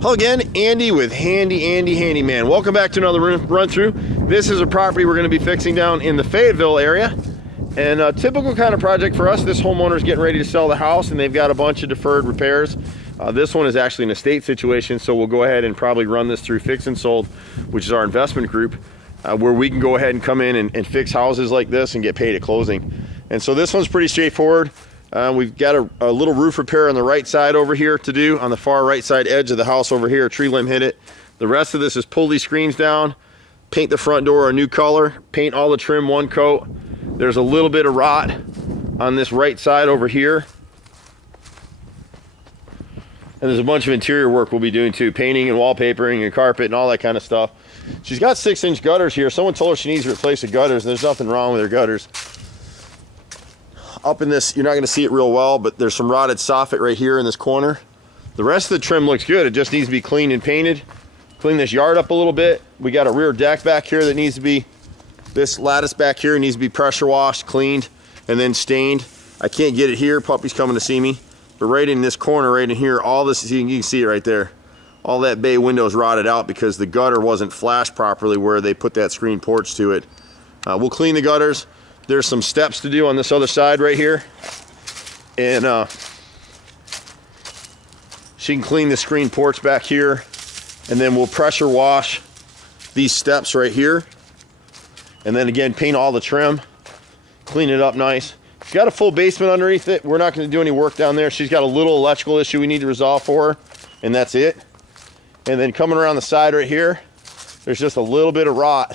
Hello again, Andy with Handy Andy Handyman. Welcome back to another run through. This is a property we're going to be fixing down in the Fayetteville area. And a typical kind of project for us, this homeowner's getting ready to sell the house and they've got a bunch of deferred repairs. This one is actually an estate situation, so we'll go ahead and probably run this through Fix and Sold, which is our investment group, where we can go ahead and come in and fix houses like this and get paid at closing. And so this one's pretty straightforward. We've got a little roof repair on the right side over here to do, on the far right side edge of the house over here. A tree limb hit it. The rest of this is pull these screens down, paint the front door a new color, paint all the trim one coat. There's a little bit of rot on this right side over here. And there's a bunch of interior work we'll be doing too, painting and wallpapering and carpet and all that kind of stuff. She's got 6-inch gutters here. Someone told her she needs to replace the gutters, and there's nothing wrong with her gutters. Up in this, you're not going to see it real well, but there's some rotted soffit right here in this corner. The rest of the trim looks good. It just needs to be cleaned and painted. Clean this yard up a little bit. We got a rear deck back here that needs to be, this lattice back here needs to be pressure washed, cleaned, and then stained. I can't get it here. Puppy's coming to see me. But right in this corner, right in here, all this, you can see it right there. All that bay window's rotted out because the gutter wasn't flashed properly where they put that screen porch to it. We'll clean the gutters. There's some steps to do on this other side right here. And she can clean the screen porch back here. And then we'll pressure wash these steps right here. And then again, paint all the trim. Clean it up nice. She's got a full basement underneath it. We're not going to do any work down there. She's got a little electrical issue we need to resolve for her. And that's it. And then coming around the side right here, there's just a little bit of rot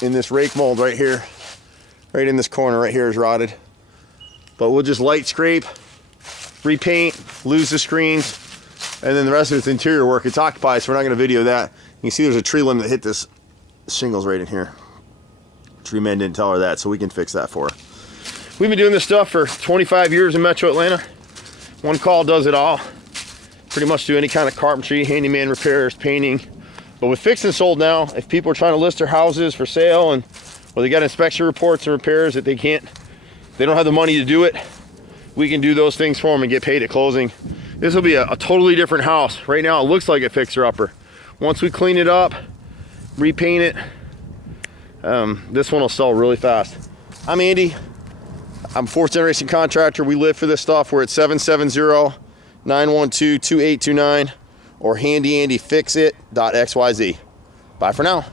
in this rake mold right here. Right in this corner right here is rotted. But we'll just light scrape, repaint, lose the screens, and then the rest of it's interior work. It's occupied, so we're not going to video that. You can see there's a tree limb that hit this shingles right in here. Tree man didn't tell her that, so we can fix that for her. We've been doing this stuff for 25 years in Metro Atlanta. One call does it all. Pretty much do any kind of carpentry, handyman repairs, painting. But with Fix and Sold now, if people are trying to list their houses for sale and well, they got inspection reports and repairs that they don't have the money to do it, we can do those things for them and get paid at closing. This will be a totally different house. Right now it looks like a fixer-upper. Once we clean it up, repaint it, this one will sell really fast. I'm Andy. I'm a fourth generation contractor. We live for this stuff. We're at 770-912-2829 or handyandyfixit.xyz. Bye for now.